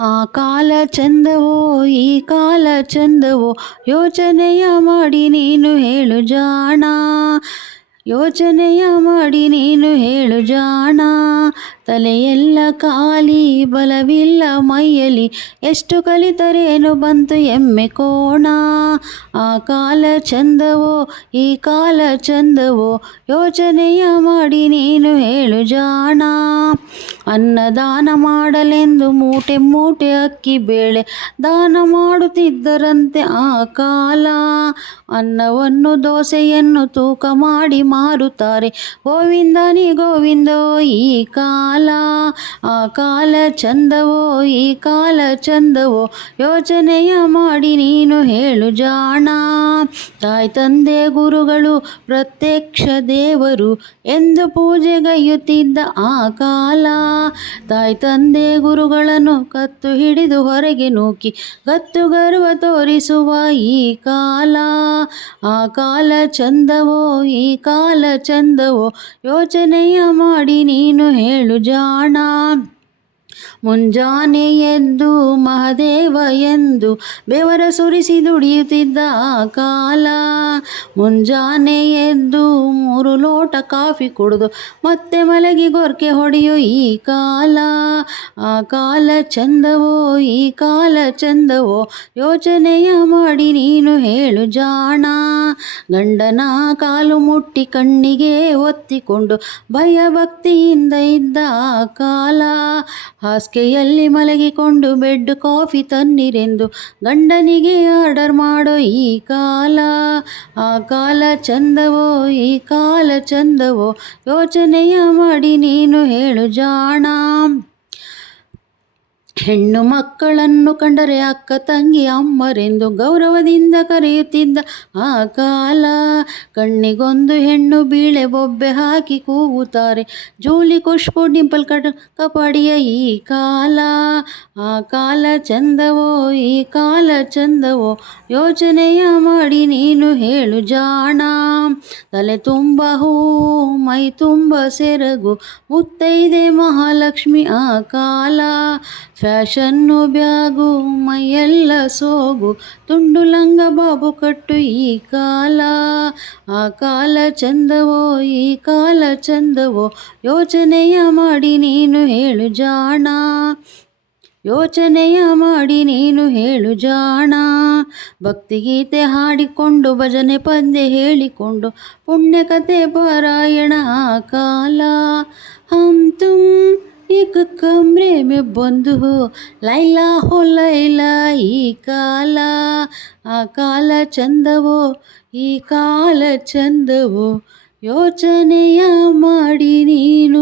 ಆ ಕಾಲ ಚಂದವೋ, ಈ ಕಾಲ ಚಂದವೋ, ಯೋಚನೆಯ ಮಾಡಿ ನೀನು ಹೇಳು ಜಾಣ. ಯೋಚನೆಯ ಮಾಡಿ ನೀನು ಹೇಳು ಜಾಣ. ತಲೆಯೆಲ್ಲ ಖಾಲಿ, ಬಲವಿಲ್ಲ ಮೈಯಲ್ಲಿ ಎಷ್ಟು ಕಲಿತರೇನು ಬಂತು ಎಮ್ಮೆ ಕೋಣ. ಆ ಕಾಲ ಚಂದವೋ, ಈ ಕಾಲ ಚಂದವೋ, ಯೋಚನೆಯ ಮಾಡಿ ನೀನು ಹೇಳು ಜಾಣ. ಅನ್ನದಾನ ಮಾಡಲೆಂದು ಮೂಟೆ ಮೂಟೆ ಅಕ್ಕಿ ಬೇಳೆ, ದಾನ ಮಾಡುತ್ತಿದ್ದರಂತೆ ಆ ಕಾಲ. ಅನ್ನವನ್ನು ದೋಸೆಯನ್ನು ತೂಕ ಮಾಡಿ ಮಾರುತ್ತಾರೆ, ಗೋವಿಂದನಿ ಗೋವಿಂದೋ, ಈ ಕಾಲ. ಆ ಕಾಲ ಚಂದವೋ, ಈ ಕಾಲ ಚಂದವೋ, ಯೋಚನೆಯ ಮಾಡಿ ನೀನು ಹೇಳು ಜಾಣ. ತಾಯಿ, ತಂದೆ, ಗುರುಗಳು, ಪ್ರತ್ಯಕ್ಷ ದೇವರು ಎಂದು ಪೂಜೆಗೈಯುತ್ತಿದ್ದ ಆ ಕಾಲ. ತಾಯಿ, ತಂದೆ, ಗುರುಗಳನ್ನು ಕತ್ತು ಹಿಡಿದು ಹೊರಗೆ ನೂಕಿ, ಗತ್ತು ಗರ್ವ ತೋರಿಸುವ ಈ ಕಾಲ. ಆ ಕಾಲ ಚಂದವೋ, ಈ ಕಾಲ ಚಂದವೋ, ಯೋಚನೆಯ ಮಾಡಿ ನೀನು ಹೇಳು ಜಾಣ ಮುಂಜಾನೆ ಎದ್ದು ಮಹದೇವ ಎಂದು ಬೆವರ ಸುರಿಸಿ ದುಡಿಯುತ್ತಿದ್ದ ಕಾಲ. ಮುಂಜಾನೆ ಎದ್ದು ಮೂರು ಲೋಟ ಕಾಫಿ ಕುಡಿದು ಮತ್ತೆ ಮಲಗಿ ಗೊರ್ಕೆ ಹೊಡೆಯೋ ಈ ಕಾಲ. ಆ ಕಾಲ ಚಂದವೋ, ಈ ಕಾಲ ಚಂದವೋ, ಯೋಚನೆಯ ಮಾಡಿ ನೀನು ಹೇಳು ಜಾಣ. ಗಂಡನ ಕಾಲು ಮುಟ್ಟಿ ಕಣ್ಣಿಗೆ ಒತ್ತಿಕೊಂಡು ಭಯಭಕ್ತಿಯಿಂದ ಇದ್ದ ಕಾಲ. ಹಾಸಿಗೆಯಲ್ಲಿ ಮಲಗಿಕೊಂಡು ಬೆಡ್ ಕಾಫಿ ತನ್ನಿರೆಂದು ಗಂಡನಿಗೆ ಆರ್ಡರ್ ಮಾಡೋ ಈ ಕಾಲ. ಆ ಕಾಲ ಚಂದವೋ, ಈ ಕಾಲ ಚಂದವೋ, ಯೋಚನೆಯ ಮಾಡಿ ನೀನು ಹೇಳು ಜಾಣ. ಹೆಣ್ಣು ಮಕ್ಕಳನ್ನು ಕಂಡರೆ ಅಕ್ಕ ತಂಗಿ ಅಮ್ಮರೆಂದು ಗೌರವದಿಂದ ಕರೆಯುತ್ತಿದ್ದ ಆ ಕಾಲ. ಕಣ್ಣಿಗೊಂದು ಹೆಣ್ಣು ಬೀಳೆ ಬೊಬ್ಬೆ ಹಾಕಿ ಕೂಗುತ್ತಾರೆ. ಜೋಲಿ ಖುಷ್ಬು ಡಿಂಪಲ್ ಕಟ ಕಪಾಡಿಯ ಈ ಕಾಲ. ಆ ಕಾಲ ಚಂದವೋ, ಈ ಕಾಲ ಚಂದವೋ, ಯೋಚನೆಯ ಮಾಡಿ ನೀನು ಹೇಳು ಜಾಣ. ತಲೆ ತುಂಬ ಹೂ, ಮೈ ತುಂಬ ಸೆರಗು, ಮುತ್ತೈದೆ ಮಹಾಲಕ್ಷ್ಮಿ ಆ ಕಾಲ. ಫ್ಯಾಷನ್ನು ಬ್ಯಾಗು, ಮೈಯೆಲ್ಲ ಸೋಗು. ತುಂಡು ಲಂಗ ಬಾಬು ಕಟ್ಟು ಈ ಕಾಲ, ಆ ಕಾಲ ಚಂದವೋ, ಈ ಕಾಲ ಚಂದವೋ. ಯೋಚನೆಯ ಮಾಡಿ ನೀನು ಹೇಳು ಜಾಣ, ಯೋಚನೆಯ ಮಾಡಿ ನೀನು ಹೇಳು ಜಾಣ. ಭಕ್ತಿಗೀತೆ ಹಾಡಿಕೊಂಡು, ಭಜನೆ ಪಂದ್ಯ ಹೇಳಿಕೊಂಡು, ಪುಣ್ಯಕತೆ ಪಾರಾಯಣ ಆ ಕಾಲ. ಹಂತು ತುಮ್ एक कमरे में बंद हो ಲೈಲಾ ಹೋ ಲೈಲಾ ಈ ಕಾಲ ಆ ಕಾಲ ಚಂದವೋ ಈ ಕಾಲ ಚಂದವೋ ಯೋಚನೆಯ ಮಾಡಿ ನೀನು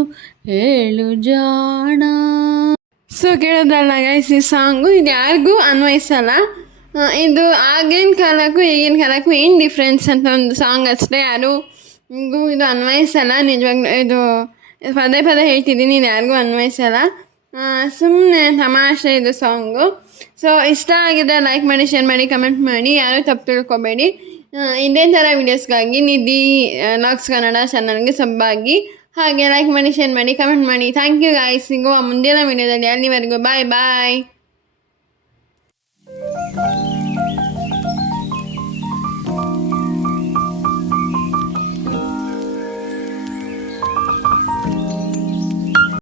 ಹೇಳು ಜಾಣ ಸೊ ಕೇಳೋದಲ್ಲ ಗೈಸ್ ಈ ಸಾಂಗು ಇದು ಯಾರಿಗೂ ಅನ್ವಯಿಸಲ್ಲ ಆ, ಇದು ಆಗಿನ ಕಾಲಕ್ಕೂ ಈಗಿನ ಕಾಲಕ್ಕೂ ಏನು ಡಿಫ್ರೆನ್ಸ್ ಅಂತ ಒಂದು ಸಾಂಗ್ ಅಷ್ಟೇ ಯಾರು ಇದು ಇದು ಅನ್ವಯಿಸಲ್ಲ ನಿಜವಾಗ್ಲೂ ಇದು ಪದೇ ಪದೇ ಹೇಳ್ತಿದ್ದೀನಿ ಇದು ಯಾರಿಗೂ ಅನ್ವಯಿಸಲ್ಲ. ಸುಮ್ಮನೆ ತಮಾಷೆ ಇದು ಸಾಂಗು. ಸೊ ಇಷ್ಟ ಆಗಿದ್ರೆ ಲೈಕ್ ಮಾಡಿ ಶೇರ್ ಮಾಡಿ ಕಮೆಂಟ್ ಮಾಡಿ, ಯಾರೂ ತಪ್ಪು ತಿಳ್ಕೊಬೇಡಿ. ಇದೇ ಥರ ವೀಡಿಯೋಸ್ಗಾಗಿ ನಿಧಿ ಲಾಕ್ಸ್ ಕನ್ನಡ ಚಾನಲ್ಗೆ ಸಬ್ಬಾಗಿ. ಹಾಗೆ ಲೈಕ್ ಮಾಡಿ ಶೇರ್ ಮಾಡಿ ಕಮೆಂಟ್ ಮಾಡಿ. ಥ್ಯಾಂಕ್ ಯು ಗಾಯ್ ಸಿಗುವ ಮುಂದಿನ ವೀಡಿಯೋದಲ್ಲಿ ಅಲ್ಲಿವರೆಗೂ. ಬಾಯ್ ಬಾಯ್